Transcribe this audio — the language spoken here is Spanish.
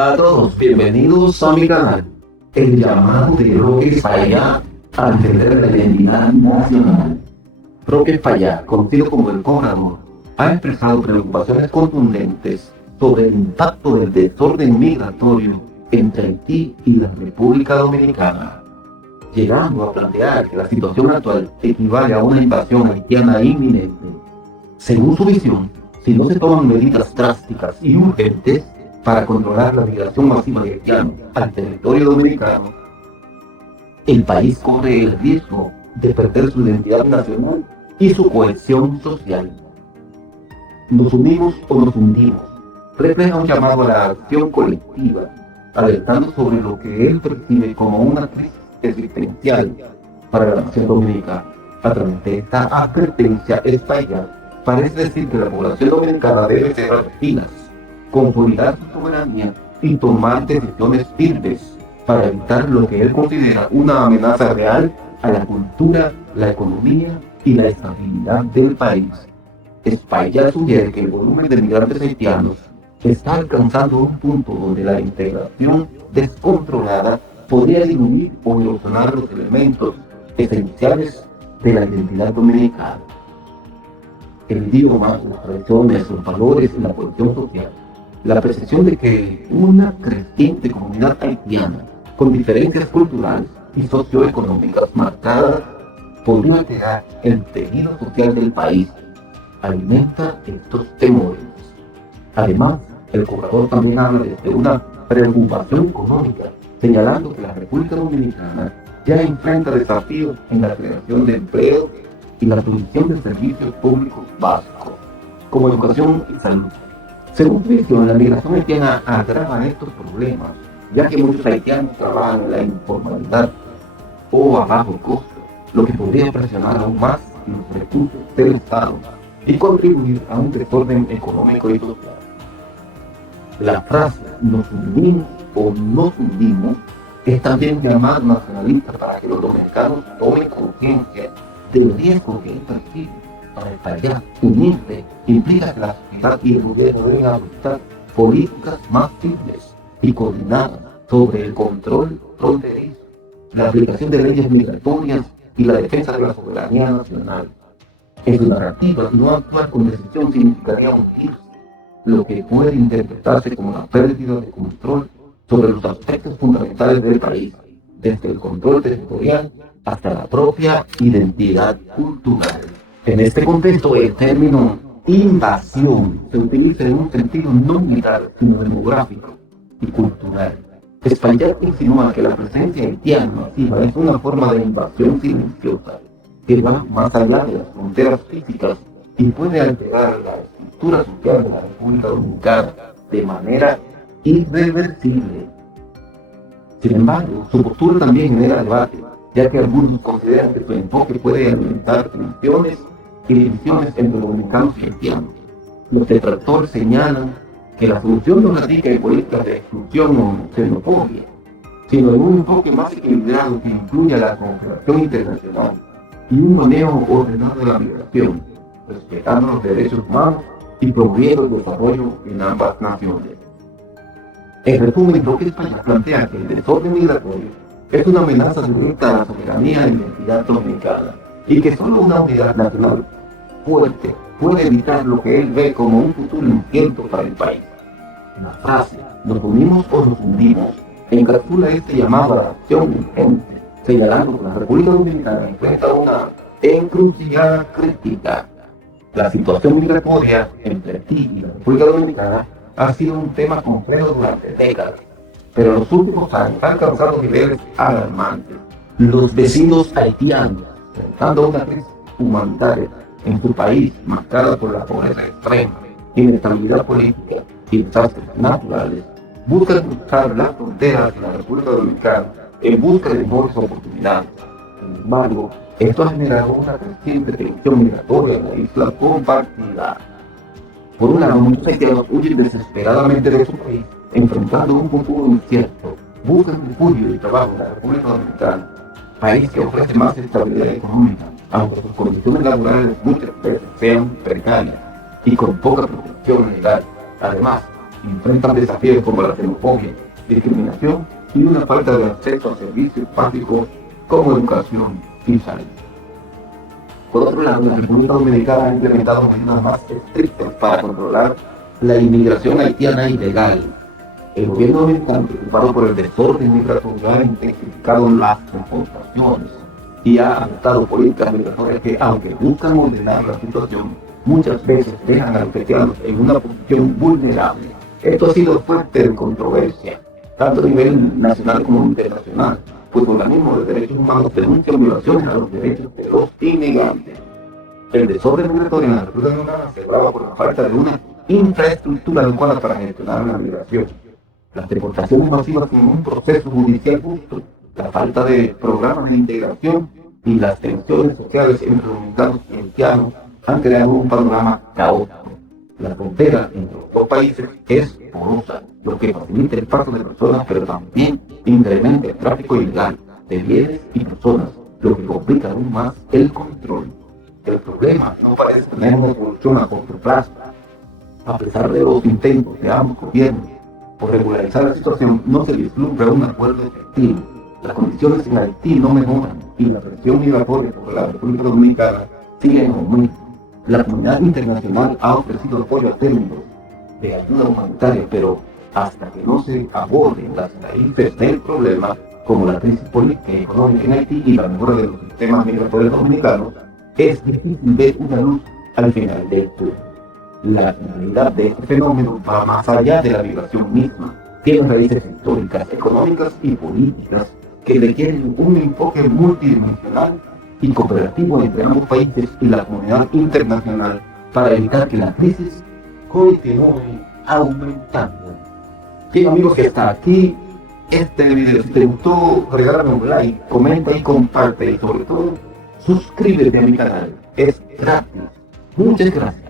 Hola a todos, bienvenidos a mi canal. El llamado de Roque Falla a defender la identidad nacional. Roque Falla, conocido como el Cobrador, ha expresado preocupaciones contundentes sobre el impacto del desorden migratorio entre Haití y la República Dominicana, llegando a plantear que la situación actual equivale a una invasión haitiana inminente. Según su visión, si no se toman medidas drásticas y urgentes para controlar la migración masiva de haitianos al territorio dominicano, el país corre el riesgo de perder su identidad nacional y su cohesión social. Nos unimos o nos hundimos refleja un llamado a la acción colectiva, alertando sobre lo que él percibe como una crisis existencial para la nación dominicana. A través de esta advertencia, España parece decir que la población dominicana debe cerrar filas, consolidar su soberanía y tomar decisiones firmes para evitar lo que él considera una amenaza real a la cultura, la economía y la estabilidad del país. España sugiere que el volumen de migrantes haitianos está alcanzando un punto donde la integración descontrolada podría diluir o erosionar los elementos esenciales de la identidad dominicana: el idioma, las tradiciones, los valores y la cohesión social. La percepción de que una creciente comunidad haitiana con diferencias culturales y socioeconómicas marcadas podría alterar el tejido social del país alimenta estos temores. Además, el Cobrador también habla de una preocupación económica, señalando que la República Dominicana ya enfrenta desafíos en la creación de empleo y la provisión de servicios públicos básicos, como educación y salud. Según su visión, la migración haitiana agrava estos problemas, ya que muchos haitianos trabajan en la informalidad o a bajo costo, lo que podría presionar aún más los recursos del Estado y contribuir a un desorden económico y social. La frase "nos unimos o nos hundimos" es también un llamado nacionalista para que los dominicanos tomen conciencia del riesgo que es percibe. Para el país, unirse implica que la sociedad y el gobierno deben adoptar políticas más firmes y coordinadas sobre el control fronterizo, la aplicación de leyes migratorias y la defensa de la soberanía nacional. En su narrativa, no actuar con decisión significaría hundirse, lo que puede interpretarse como una pérdida de control sobre los aspectos fundamentales del país, desde el control territorial hasta la propia identidad cultural. En este contexto, el término invasión se utiliza en un sentido no militar, sino demográfico y cultural. Espaillat insinúa que la presencia haitiana masiva es una forma de invasión silenciosa que va más allá de las fronteras físicas y puede alterar la estructura social de la República Dominicana de manera irreversible. Sin embargo, su postura también genera debate, ya que algunos consideran que su enfoque puede alimentar tensiones y divisiones entre dominicanos y haitianos. Los detractores señalan que la solución no radica en políticas de exclusión o xenofobia, sino en un enfoque más equilibrado que incluya la cooperación internacional y un manejo ordenado de la migración, respetando los derechos humanos y promoviendo el desarrollo en ambas naciones. En resumen, Roque Espaillat plantea que el desorden migratorio es una amenaza directa a la soberanía e identidad dominicana y que solo una unidad nacional fuerte puede evitar lo que él ve como un futuro incierto para el país. La frase "nos unimos o nos hundimos" encapsula este llamado a la acción urgente, señalando que la República Dominicana enfrenta una encrucijada crítica. La situación migratoria entre Haití y la República Dominicana ha sido un tema complejo durante décadas, pero en los últimos años ha alcanzado niveles alarmantes. Los vecinos haitianos, enfrentando una crisis humanitaria en su país marcada por la pobreza extrema, inestabilidad política y desastres naturales, buscan cruzar las fronteras de la República Dominicana en busca de mejores oportunidades. Sin embargo, esto ha generado una creciente tensión migratoria en la isla compartida. Por un lado, muchos haitianos huyen desesperadamente de su país, enfrentando un futuro incierto, buscan refugio y trabajo en la República Dominicana, país que ofrece más estabilidad económica, aunque sus condiciones laborales muchas veces sean precarias y con poca protección legal. Además, enfrentan desafíos como la xenofobia, discriminación y una falta de acceso a servicios básicos como educación y salud. Por otro lado, la República Dominicana ha implementado medidas más estrictas para controlar la inmigración haitiana ilegal. El gobierno dominicano, preocupado por el desorden migratorio, ha intensificado las deportaciones y ha adoptado políticas migratorias que, aunque buscan ordenar la situación, muchas veces dejan a los haitianos en una posición vulnerable. Esto ha sido fuente de controversia, tanto a nivel nacional como internacional, pues organismos de derechos humanos denuncian violaciones a los derechos de los inmigrantes. El desorden migratorio en la República Dominicana se agrava por la falta de una infraestructura adecuada para gestionar la migración, las deportaciones masivas sin un proceso judicial justo, la falta de programas de integración y las tensiones sociales entre dominicanos y haitianos han creado un panorama caótico. La frontera entre los dos países es porosa, lo que facilita el paso de personas, pero también incrementa el tráfico ilegal de bienes y personas, lo que complica aún más el control. El problema no parece tener una solución a corto plazo. A pesar de los intentos de ambos gobiernos por regularizar la situación, no se vislumbra un acuerdo efectivo. Las condiciones en Haití no mejoran y la presión migratoria por la República Dominicana sigue en aumento. La comunidad internacional ha ofrecido apoyo a términos de ayuda humanitaria, pero hasta que no se aborden las raíces del problema, como la crisis política y económica en Haití y la mejora de los sistemas migratorios dominicanos, es difícil ver una luz al final del túnel. La finalidad de este fenómeno va más allá de la migración misma. Tiene raíces históricas, económicas y políticas que requieren un enfoque multidimensional y cooperativo entre ambos países y la comunidad internacional para evitar que la crisis continúe aumentando. Bien, amigos, que hasta aquí este video. Si te gustó, regálame un like, comenta y comparte, y sobre todo suscríbete a mi canal, es gratis. Muchas gracias.